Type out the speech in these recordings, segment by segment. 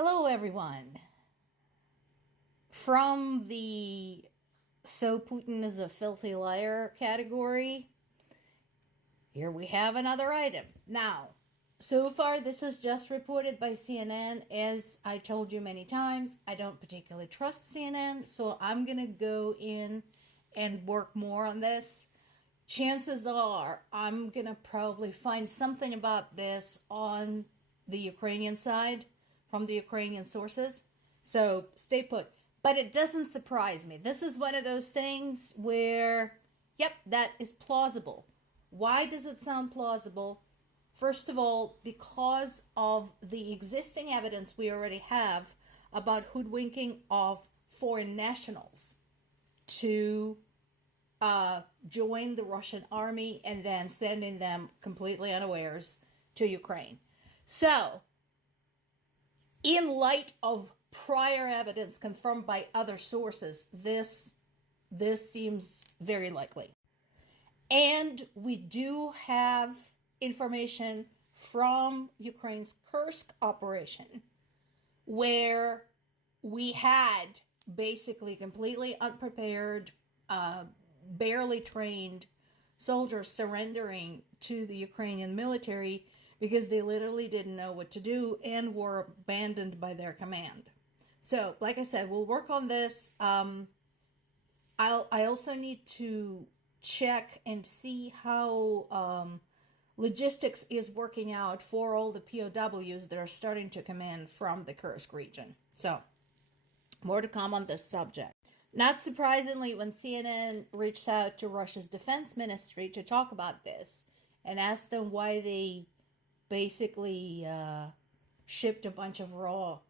Hello, everyone. From the "so Putin is a filthy liar" category, here we have another item. Now, so far, this is just reported by CNN. As I told you many times, I don't particularly trust CNN, so I'm going to go in and work more on this. Chances are I'm going to probably find something about this on the Ukrainian side from the Ukrainian sources. So stay put. But it doesn't surprise me. This is one of those things where, yep, that is plausible. Why does it sound plausible? First of all, because of the existing evidence we already have about hoodwinking of foreign nationals to join the Russian army and then sending them completely unawares to Ukraine. So, in light of prior evidence confirmed by other sources, this seems very likely. And we do have information from Ukraine's Kursk operation, where we had basically completely unprepared, barely trained soldiers surrendering to the Ukrainian military because they literally didn't know what to do and were abandoned by their command. So, like I said, we'll work on this. I also need to check and see how logistics is working out for all the POWs that are starting to come in from the Kursk region. So, more to come on this subject. Not surprisingly, when CNN reached out to Russia's defense ministry to talk about this and asked them why they basically shipped a bunch of raw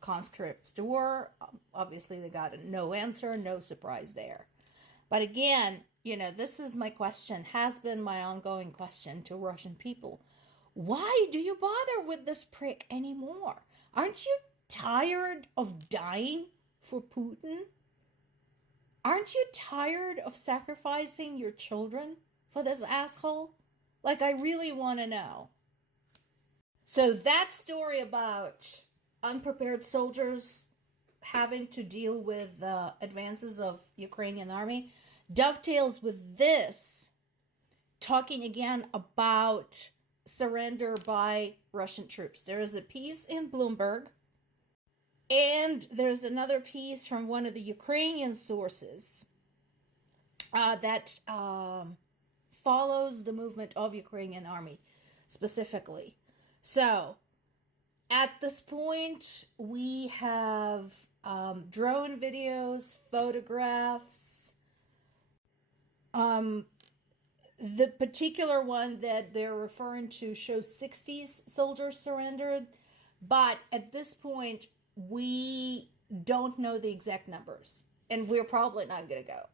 conscripts to war, obviously they got a no answer, no surprise there. But again, this is my question, has been my ongoing question to Russian people. Why do you bother with this prick anymore? Aren't you tired of dying for Putin? Aren't you tired of sacrificing your children for this asshole? I really want to know. So that story about unprepared soldiers having to deal with the advances of Ukrainian army dovetails with this, talking again about surrender by Russian troops. There is a piece in Bloomberg, and there's another piece from one of the Ukrainian sources that follows the movement of Ukrainian army specifically. So, at this point, we have drone videos, photographs. The particular one that they're referring to shows 60s soldiers surrendered, but at this point, we don't know the exact numbers. And we're probably not going to go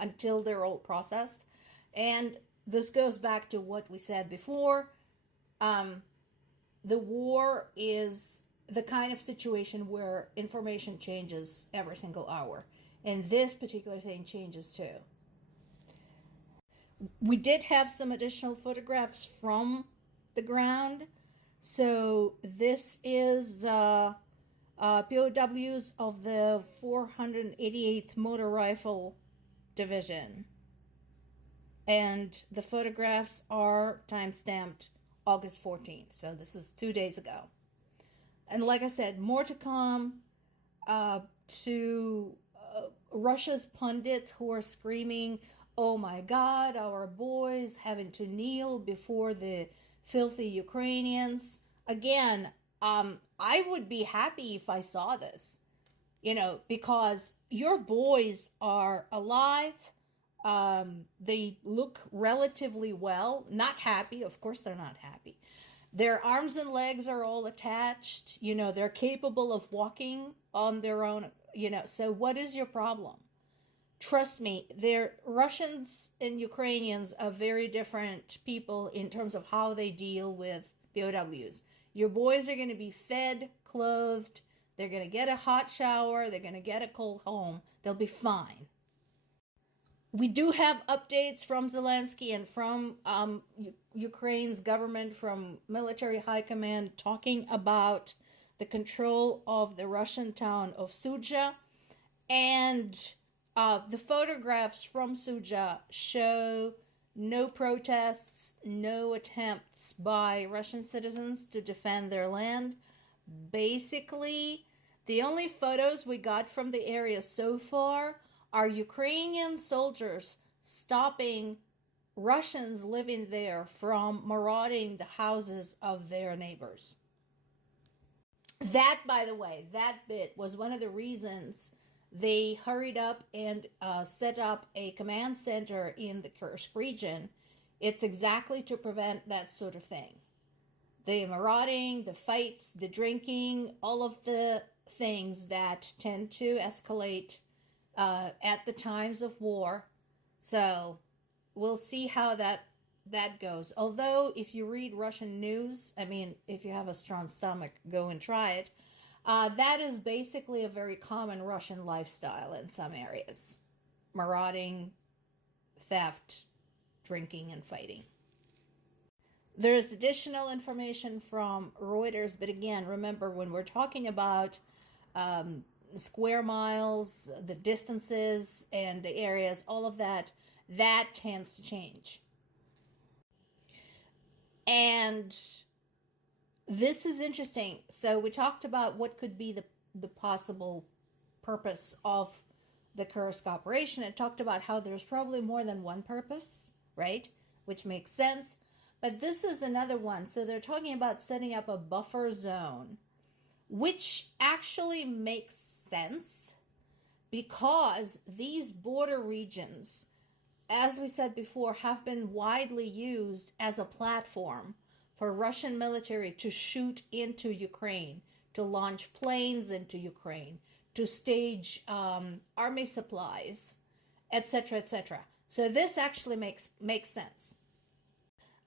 until they're all processed. And this goes back to what we said before. The war is the kind of situation where information changes every single hour. And this particular thing changes too. We did have some additional photographs from the ground. So this is POWs of the 488th Motor Rifle Division. And the photographs are time-stamped August 14th. So this is 2 days ago. And like I said, more to come to Russia's pundits who are screaming, "Oh my God, our boys having to kneel before the filthy Ukrainians." Again, I would be happy if I saw this, because your boys are alive. They look relatively well, not happy. Of course they're not happy. Their arms and legs are all attached. They're capable of walking on their own, so what is your problem? Trust me, Russians and Ukrainians are very different people in terms of how they deal with POWs. Your boys are going to be fed, clothed, they're going to get a hot shower, they're going to get a cold home, they'll be fine. We do have updates from Zelensky and from Ukraine's government, from military high command, talking about the control of the Russian town of Suja. And the photographs from Suja show no protests, no attempts by Russian citizens to defend their land. Basically, the only photos we got from the area so far are Ukrainian soldiers stopping Russians living there from marauding the houses of their neighbors. That, by the way, that bit was one of the reasons they hurried up and set up a command center in the Kursk region. It's exactly to prevent that sort of thing. The marauding, the fights, the drinking, all of the things that tend to escalate at the times of war. So we'll see how that goes. Although, if you read Russian news, I mean, if you have a strong stomach, go and try it. That is basically a very common Russian lifestyle in some areas. Marauding, theft, drinking, and fighting. There's additional information from Reuters, but again, remember, when we're talking about square miles, the distances, and the areas, all of that, that tends to change. And this is interesting. So we talked about what could be the possible purpose of the Kursk operation. It talked about how there's probably more than one purpose, right? Which makes sense. But this is another one. So they're talking about setting up a buffer zone, which actually makes sense because these border regions, as we said before, have been widely used as a platform for Russian military to shoot into Ukraine, to launch planes into Ukraine, to stage army supplies, etc., etc. So this actually makes sense.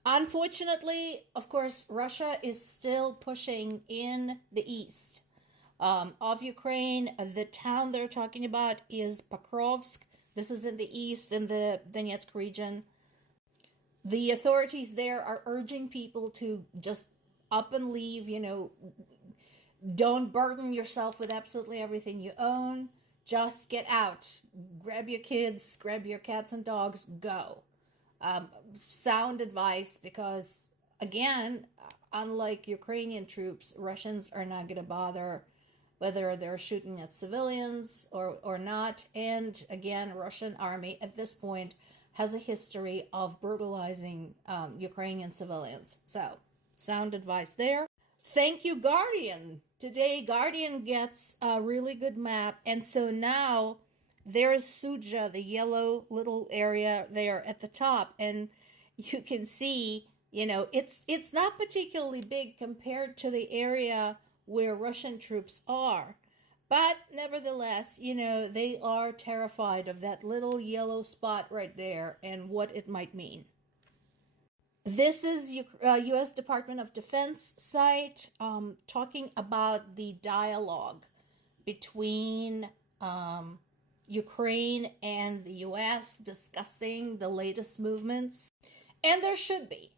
Unfortunately, of course, Russia is still pushing in the east of Ukraine. The town they're talking about is Pokrovsk. This is in the east, in the Donetsk region. The authorities there are urging people to just up and leave, don't burden yourself with absolutely everything you own. Just get out. Grab your kids, grab your cats and dogs, go. Sound advice because, again, unlike Ukrainian troops, Russians are not going to bother whether they're shooting at civilians or not. And again, Russian army at this point has a history of brutalizing Ukrainian civilians. So, sound advice there. Thank you, Guardian. Today, Guardian gets a really good map. And so now there's Suja, the yellow little area there at the top. And you can see, it's not particularly big compared to the area where Russian troops are. But nevertheless, they are terrified of that little yellow spot right there and what it might mean. This is U.S. Department of Defense site talking about the dialogue between Ukraine and the U.S. discussing the latest movements. And there should be.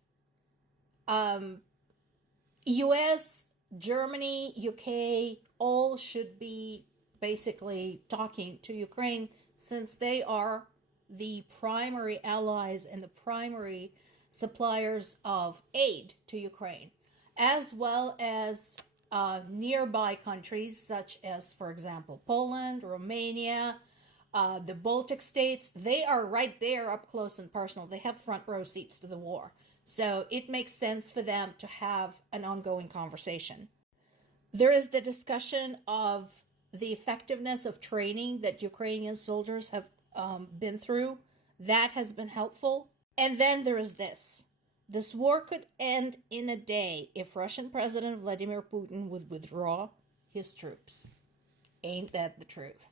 U.S., Germany, UK, all should be basically talking to Ukraine since they are the primary allies and the primary suppliers of aid to Ukraine, as well as nearby countries such as, for example, Poland, Romania, the Baltic states. They are right there up close and personal. They have front row seats to the war. So it makes sense for them to have an ongoing conversation. There is the discussion of the effectiveness of training that Ukrainian soldiers have been through. That has been helpful. And then there is this. This war could end in a day if Russian President Vladimir Putin would withdraw his troops. Ain't that the truth?